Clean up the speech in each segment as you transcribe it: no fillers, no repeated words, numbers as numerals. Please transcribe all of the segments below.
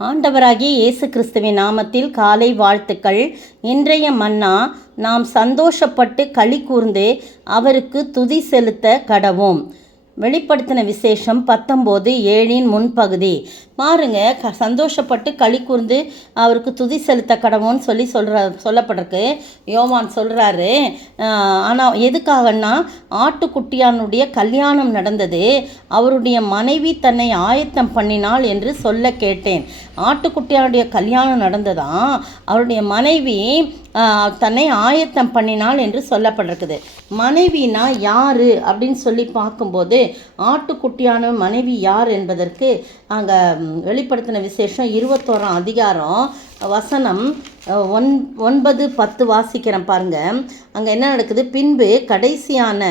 ஆண்டவராகிய இயேசு கிறிஸ்துவின் நாமத்தில் காலை வாழ்த்துக்கள். இன்றைய மன்னா, நாம் சந்தோஷப்பட்டு களி கூர்ந்து அவருக்கு துதி செலுத்த கடவோம். வெளிப்படுத்தின விசேஷம் 19:7 முன்பகுதி பாருங்க. சந்தோஷப்பட்டு களி கூர்ந்து அவருக்கு துதி செலுத்த கடவோன்னு சொல்லப்பட்டிருக்கு. யோவான் சொல்கிறாரு. ஆனால் எதுக்காகன்னா, ஆட்டுக்குட்டியானுடைய கல்யாணம் நடந்தது, அவருடைய மனைவி தன்னை ஆயத்தம் பண்ணினாள் என்று சொல்ல கேட்டேன். ஆட்டுக்குட்டியானுடைய கல்யாணம் நடந்ததான், அவருடைய மனைவி தன்னை ஆயத்தம் பண்ணினாள் என்று சொல்லப்பட்டிருக்குது. மனைவினா யார் அப்படின்னு சொல்லி பார்க்கும்போது, ஆட்டுக்குட்டியான மனைவி யார் என்பதற்கு அங்கே வெளிப்படுத்தின விசேஷம் 21ஆம் அதிகாரம் வசனம் 9-10 வாசிக்கிறேன் பாருங்க. அங்கே என்ன நடக்குது? பின்பு கடைசியான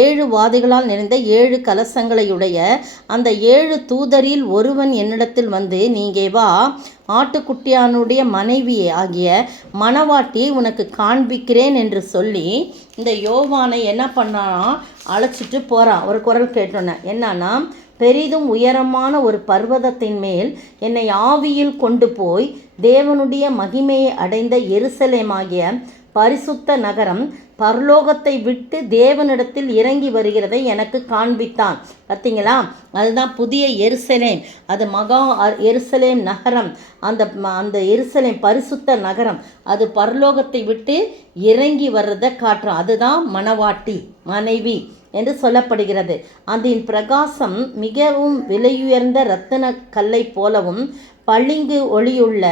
7 வாதைகளால் நிறைந்த 7 கலசங்களையுடைய அந்த 7 தூதரில் ஒருவன் என்னிடத்தில் வந்து, நீங்கே வா, ஆட்டுக்குட்டியானுடைய மனைவி ஆகிய மணவாட்டியை உனக்கு காண்பிக்கிறேன் என்று சொல்லி இந்த யோவானை என்ன பண்ணானா, அழைச்சிட்டு போகிறான். ஒரு குரல் கேட்டோன்னே என்னன்னா, பெரிதும் உயரமான ஒரு பர்வதத்தின் மேல் என்னை ஆவியில் கொண்டு போய் தேவனுடைய மகிமையை அடைந்த எருசலேமாகிய பரிசுத்த நகரம் பரலோகத்தை விட்டு தேவனிடத்தில் இறங்கி வருகிறதை எனக்கு காண்பித்தான். பார்த்தீங்களா? அதுதான் புதிய எருசலேம். அது மகா எருசலேம் நகரம். அந்த எருசலேம் பரிசுத்த நகரம், அது பரலோகத்தை விட்டு இறங்கி வர்றதை காட்டுறோம். அதுதான் மணவாட்டி, மனைவி என்று சொல்லப்படுகிறது. அதன் பிரகாசம் மிகவும் விலையுயர்ந்த இரத்தின கல்லை போலவும் பளிங்கு ஒளியுள்ள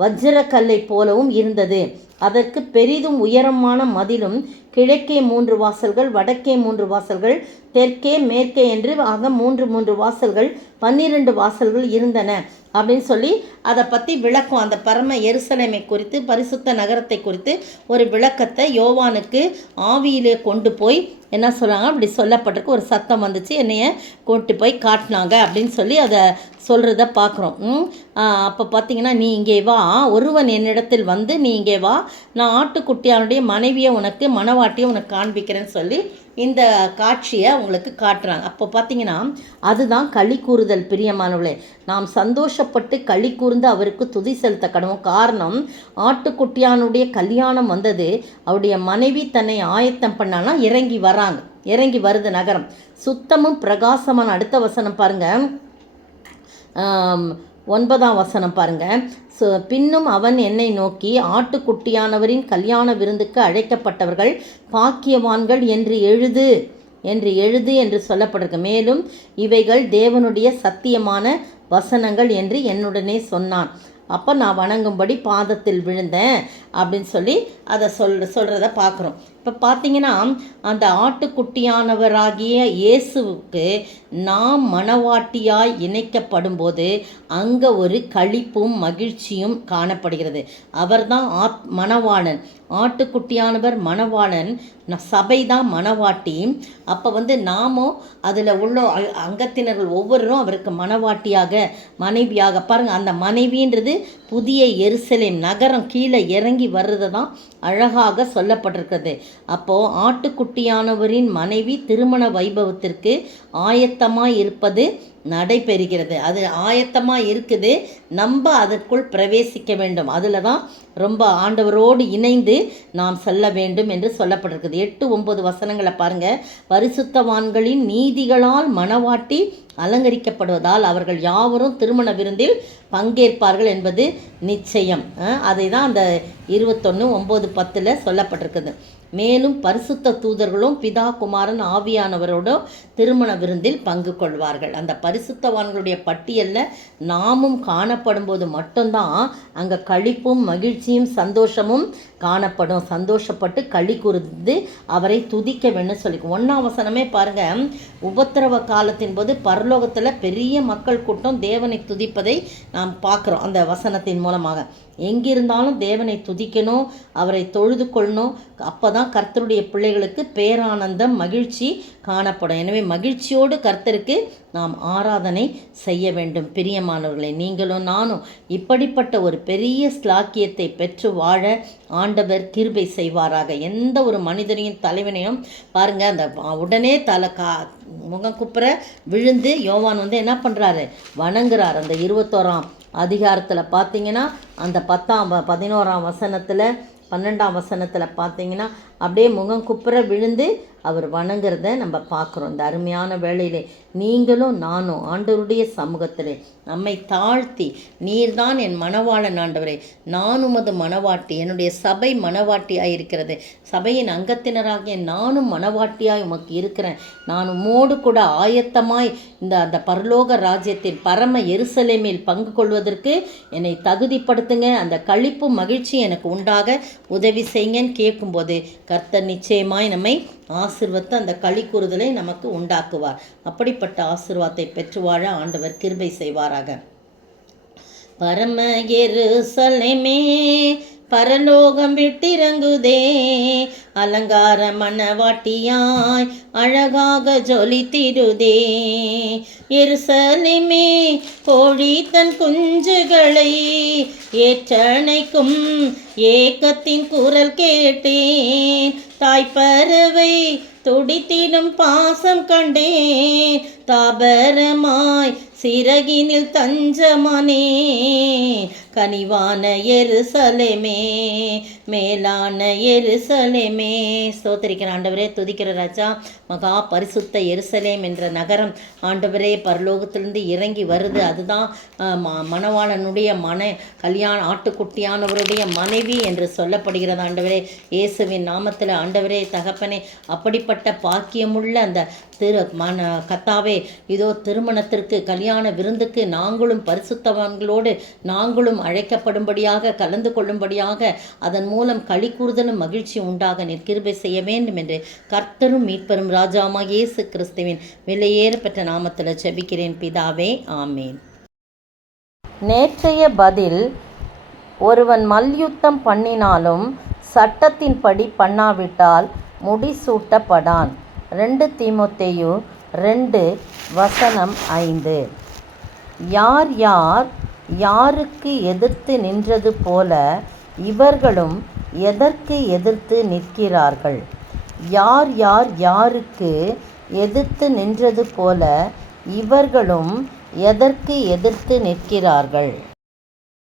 வஜ்ர கல்லை போலவும் இருந்தது. அதற்கு பெரிதும் உயரமான மதிலும், கிழக்கே 3 வாசல்கள், வடக்கே 3 வாசல்கள், தெற்கே மேற்கே என்று ஆக 3 வாசல்கள், 12 வாசல்கள் இருந்தன அப்படின்னு சொல்லி அதை பற்றி விளக்கம். அந்த பரம எருசலேமை குறித்து, பரிசுத்த நகரத்தை குறித்து ஒரு விளக்கத்தை யோவானுக்கு ஆவியிலே கொண்டு போய் என்ன சொல்கிறாங்க, அப்படி சொல்லப்பட்டிருக்கு. ஒரு சத்தம் வந்துச்சு, என்னைய கொண்டு போய் காட்டினாங்க அப்படின்னு சொல்லி அதை சொல்கிறத பார்க்குறோம். அப்போ பார்த்தீங்கன்னா, நீ இங்கே வா, ஒருவன் என்னிடத்தில் வந்து, நீ இங்கே வா, நான் ஆட்டுக்குட்டியானுடைய மனைவியை உனக்கு, மணவாட்டியை உனக்கு காண்பிக்கிறேன்னு சொல்லி இந்த காட்சியை உங்களுக்கு காட்டுறாங்க. அப்போ பார்த்தீங்கன்னா, அதுதான் களி கூறுதல். பிரியமானவர்களே, நாம் சந்தோஷப்பட்டு களி கூர்ந்து அவருக்கு துதி செலுத்த கடவும். காரணம், ஆட்டுக்குட்டியானுடைய கல்யாணம் வந்தது, அவருடைய மனைவி தன்னை ஆயத்தம் பண்ணானா இறங்கி வருது நகரம் சுத்தமும் பிரகாசமான. அடுத்த வசனம் பாருங்க, 9ஆம் வசனம் பாருங்க. பின்னும் அவன் என்னை நோக்கி, ஆட்டுக்குட்டியானவரின் கல்யாண விருந்துக்கு அழைக்கப்பட்டவர்கள் பாக்கியவான்கள் என்று எழுது என்று சொல்லப்பட்டிருக்கு. மேலும் இவைகள் தேவனுடைய சத்தியமான வசனங்கள் என்று என்னுடனே சொன்னான். அப்போ நான் வணங்கும்படி பாதத்தில் விழுந்தேன் அப்படின்னு சொல்லி அதை சொல்கிறத பார்க்குறோம். இப்போ பார்த்தீங்கன்னா, அந்த ஆட்டுக்குட்டியானவராகிய இயேசுவுக்கு நாம் மணவாட்டியாய் இணைக்கப்படும் போது அங்கே ஒரு களிப்பும் மகிழ்ச்சியும் காணப்படுகிறது. அவர்தான் மணவாளன். ஆட்டுக்குட்டியானவர் மணவாளன், சபை தான் மணவாட்டி. அப்போ நாமும் அதில் உள்ள அங்கத்தினர்கள் ஒவ்வொருவரும் அவருக்கு மணவாட்டியாக, மனைவியாக. பாருங்கள், அந்த மனைவின்றது புதிய எருசலேம் நகரம் கீழே இறங்கி வர்றது தான் அழகாக சொல்லப்பட்டிருக்கிறது. அப்போது ஆட்டுக்குட்டியானவரின் மனைவி திருமண வைபவத்திற்கு ஆயத்தமாக இருப்பது நடைபெறுகிறது. அது ஆயத்தமாக இருக்குது, நம்ம அதற்குள் பிரவேசிக்க வேண்டும். அதில் தான் ரொம்ப ஆண்டவரோடு இணைந்து நாம் செல்ல வேண்டும் என்று சொல்லப்பட்டிருக்குது. 8-9 வசனங்களை பாருங்கள். பரிசுத்தவான்களின் நீதிகளால் மணவாட்டி அலங்கரிக்கப்படுவதால் அவர்கள் யாவரும் திருமண விருந்தில் பங்கேற்பார்கள் என்பது நிச்சயம். அதை தான் அந்த 21:9-10 சொல்லப்பட்டிருக்குது. மேலும் பரிசுத்த தூதர்களும் பிதா குமாரன் ஆவியானவரோடும் திருமண விருந்தில் பங்கு கொள்வார்கள். அந்த பரிசுத்தவான்களுடைய பட்டியலில் நாமும் காணப்படும் போது மட்டும்தான் அங்கே களிப்பும் மகிழ்ச்சியும் சந்தோஷமும் காணப்படும். சந்தோஷப்பட்டு களி கூர்ந்து அவரை துதிக்க வேண்டும் சொல்லி 1ஆம் வசனமே பாருங்கள். உபத்திரவ காலத்தின் போது பரலோகத்தில் பெரிய மக்கள் கூட்டம் தேவனை துதிப்பதை நாம் பார்க்குறோம். அந்த வசனத்தின் மூலமாக எங்கிருந்தாலும் தேவனை துதிக்கணும், அவரை தொழுது கொள்ளணும். அப்போ தான் கர்த்தருடைய பிள்ளைகளுக்கு பேரானந்தம், மகிழ்ச்சி காணப்படும். எனவே மகிழ்ச்சியோடு கர்த்தருக்கு நாம் ஆராதனை செய்ய வேண்டும். பிரியமானவர்களே, நீங்களும் நானும் இப்படிப்பட்ட ஒரு பெரிய ஸ்லாக்கியத்தை பெற்று வாழ ஆண்டவர் கிருபை செய்வாராக. எந்த ஒரு மனிதனையும் தலைவனையும் பாருங்கள், அந்த உடனே முகங்குப்புற விழுந்து யோவான் என்ன பண்ணுறாரு, வணங்குறார். அந்த 21ஆம் அதிகாரத்தில் பார்த்தீங்கன்னா அந்த 11ஆம் வசனத்தில் 12ஆம் வசனத்தில் பார்த்தீங்கன்னா அப்படியே முகங்குப்புற விழுந்து அவர் வணங்குறத நம்ம பார்க்குறோம். இந்த அருமையான வேளையிலே நீங்களும் நானும் ஆண்டவருடைய சமூகத்திலே நம்மை தாழ்த்தி, நீர்தான் என் மணவாளன் ஆண்டவரே, நான் உமது மணவாட்டி, என்னுடைய சபை மணவாட்டியாக இருக்கிறது, சபையின் அங்கத்தினராகிய நானும் மணவாட்டியாய் உமக்கு இருக்கிறேன், நான் உம்மோடு கூட ஆயத்தமாய் அந்த பரலோக ராஜ்யத்தின் பரம எருசலேமில் பங்கு கொள்வதற்கு என்னை தகுதிப்படுத்துங்க, அந்த களிப்பு மகிழ்ச்சி எனக்கு உண்டாக உதவி செய்யுங்கன்னு கேட்கும்போது கர்த்தர் நிச்சயமாய் நம்மை ஆசீர்வத்து அந்த களி கூறுதலை நமக்கு உண்டாக்குவார். அப்படிப்பட்ட ஆசீர்வாதத்தை பெற்று வாழ ஆண்டவர் கிருபை செய்வாராக. பரம எருசலேமே பரலோகம் விட்டிறங்குதே, அலங்கார மணவாட்டியாய் அழகாக ஜொலித்திடுதே. எருசலேமே கோழி தன் குஞ்சுகளை ஏற்றணைக்கும் ஏக்கத்தின் குரல் கேட்டேன், தாய்ப்பறவை துடித்திடும் பாசம் கண்டேன், தாபரமாய் சிறகினில் தஞ்சமானே, கனிவான எருசலேமே மேலான எருசலேமே. ஸ்தோத்திரிக்கிற ஆண்டவரே, துதிக்கிற ராஜா, மகா பரிசுத்த எருசலேம் என்ற நகரம் ஆண்டவரே பரலோகத்திலிருந்து இறங்கி வருது. அதுதான் மணவாளனுடைய கல்யாண ஆட்டுக்குட்டியானவருடைய மனைவி என்று சொல்லப்படுகிறது. ஆண்டவரே இயேசுவின் நாமத்தில் ஆண்டவரே தகப்பனே, அப்படிப்பட்ட பாக்கியமுள்ள அந்த கத்தாவே, இதோ திருமணத்திற்கு கல்யாண விருந்துக்கு நாங்களும் பரிசுத்தவான்களோடு நாங்களும் அழைக்கப்படும்படியாக, கலந்து கொள்ளும்படியாக, அதன் மூலம் களி கூறுதலும் மகிழ்ச்சி உண்டாக நீர் கிருபை செய்ய வேண்டும் என்று கர்த்தரும் மீட்பரும் ராஜாவாகிய இயேசு கிறிஸ்துவின் விலையேற பெற்ற நாமத்தில் ஜெபிக்கிறேன் பிதாவே, ஆமேன். நேற்றைய பதில், ஒருவன் மல்யுத்தம் பண்ணினாலும் சட்டத்தின்படி பண்ணாவிட்டால் முடிசூட்டப்படான். 2 தீமோத்தேயு 2:5. யார் யார் யாருக்கு எதிர்த்து நின்றது போல இவர்களும் எதற்கு எதிர்த்து நிற்கிறார்கள்? யார் யார் யாருக்கு எதிர்த்து நின்றது போல இவர்களும் எதற்கு எதிர்த்து நிற்கிறார்கள்?